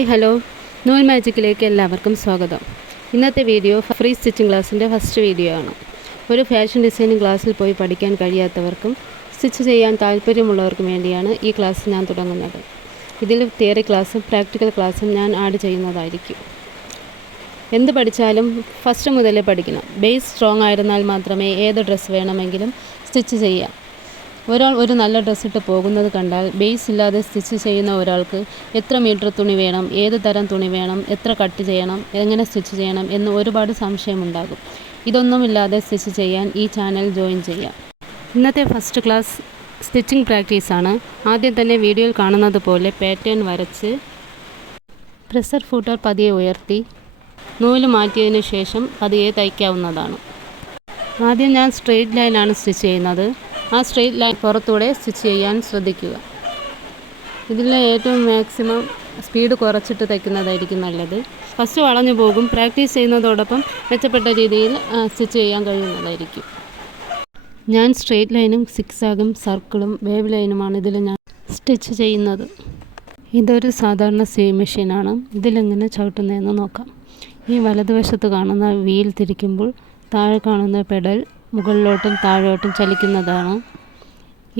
Hi hello നൂൽ മാജിക്കിലേക്ക് എല്ലാവർക്കും സ്വാഗതം. ഇന്നത്തെ വീഡിയോ ഫ്രീ സ്റ്റിച്ചിങ് ക്ലാസ്സിൻ്റെ ഫസ്റ്റ് വീഡിയോ ആണ്. ഒരു ഫാഷൻ ഡിസൈനിങ് ക്ലാസ്സിൽ പോയി പഠിക്കാൻ കഴിയാത്തവർക്കും സ്റ്റിച്ച് ചെയ്യാൻ താല്പര്യമുള്ളവർക്കും വേണ്ടിയാണ് ഈ ക്ലാസ് ഞാൻ തുടങ്ങുന്നത്. ഇതിൽ തിയറി ക്ലാസ്സും പ്രാക്ടിക്കൽ ക്ലാസ്സും ഞാൻ ആഡ് ചെയ്യുന്നതായിരിക്കും. എന്ത് പഠിച്ചാലും ഫസ്റ്റ് മുതലേ പഠിക്കണം. ബേസ് സ്ട്രോങ് ആയിരുന്നാൽ മാത്രമേ ഏത് ഡ്രസ്സ് വേണമെങ്കിലും സ്റ്റിച്ച് ചെയ്യാം. ഒരാൾ ഒരു നല്ല ഡ്രസ്സിട്ട് പോകുന്നത് കണ്ടാൽ ബേസ് ഇല്ലാതെ സ്റ്റിച്ച് ചെയ്യുന്ന ഒരാൾക്ക് എത്ര മീറ്റർ തുണി വേണം, ഏത് തരം തുണി വേണം, എത്ര കട്ട് ചെയ്യണം, എങ്ങനെ സ്റ്റിച്ച് ചെയ്യണം എന്ന് ഒരുപാട് സംശയമുണ്ടാകും. ഇതൊന്നുമില്ലാതെ സ്റ്റിച്ച് ചെയ്യാൻ ഈ ചാനൽ ജോയിൻ ചെയ്യാം. ഇന്നത്തെ ഫസ്റ്റ് ക്ലാസ് സ്റ്റിച്ചിങ് പ്രാക്ടീസാണ്. ആദ്യം തന്നെ വീഡിയോയിൽ കാണുന്നത് പോലെ പാറ്റേൺ വരച്ച് പ്രസർ ഫൂട്ടർ പതിയെ ഉയർത്തി നൂല് മാറ്റിയതിന് ശേഷം പതിയെ തയ്ക്കാവുന്നതാണ്. ആദ്യം ഞാൻ സ്ട്രെയിറ്റ് ലൈനാണ് സ്റ്റിച്ച് ചെയ്യുന്നത്. ആ സ്ട്രെയിറ്റ് ലൈൻ പുറത്തൂടെ സ്റ്റിച്ച് ചെയ്യാൻ ശ്രദ്ധിക്കുക. ഇതിൽ ഏറ്റവും മാക്സിമം സ്പീഡ് കുറച്ചിട്ട് തയ്ക്കുന്നതായിരിക്കും നല്ലത്. ഫസ്റ്റ് വളഞ്ഞു പോകും. പ്രാക്ടീസ് ചെയ്യുന്നതോടൊപ്പം മെച്ചപ്പെട്ട രീതിയിൽ സ്റ്റിച്ച് ചെയ്യാൻ കഴിയുന്നതായിരിക്കും. ഞാൻ സ്ട്രെയിറ്റ് ലൈനും സിക്സാഗും സർക്കിളും വേവ് ലൈനുമാണ് ഇതിൽ ഞാൻ സ്റ്റിച്ച് ചെയ്യുന്നത്. ഇതൊരു സാധാരണ സീം മെഷീനാണ്. ഇതിലെങ്ങനെ ചവിട്ടുന്നതെന്ന് നോക്കാം. ഈ വലതുവശത്ത് കാണുന്ന വീൽ തിരിക്കുമ്പോൾ താഴെ കാണുന്ന പെഡൽ മുകളിലോട്ടും താഴോട്ടും ചലിക്കുന്നതാണ്.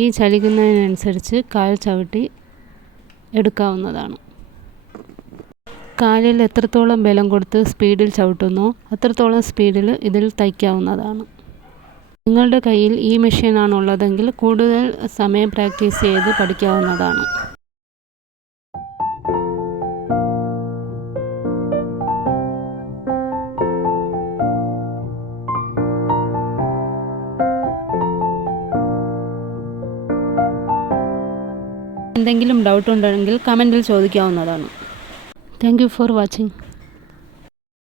ഈ ചലിക്കുന്നതിനനുസരിച്ച് കാൽ ചവിട്ടി എടുക്കാവുന്നതാണ്. കാലിൽ എത്രത്തോളം ബലം കൊടുത്ത് സ്പീഡിൽ ചവിട്ടുന്നോ അത്രത്തോളം സ്പീഡിൽ ഇതിൽ തയ്ക്കാവുന്നതാണ്. നിങ്ങളുടെ കയ്യിൽ ഈ മെഷീനാണുള്ളതെങ്കിൽ കൂടുതൽ സമയം പ്രാക്ടീസ് ചെയ്ത് പഠിക്കാവുന്നതാണ്. എന്തെങ്കിലും ഡൗട്ട് ഉണ്ടെങ്കിൽ കമൻറ്റിൽ ചോദിക്കാവുന്നതാണ്. Thank you for watching.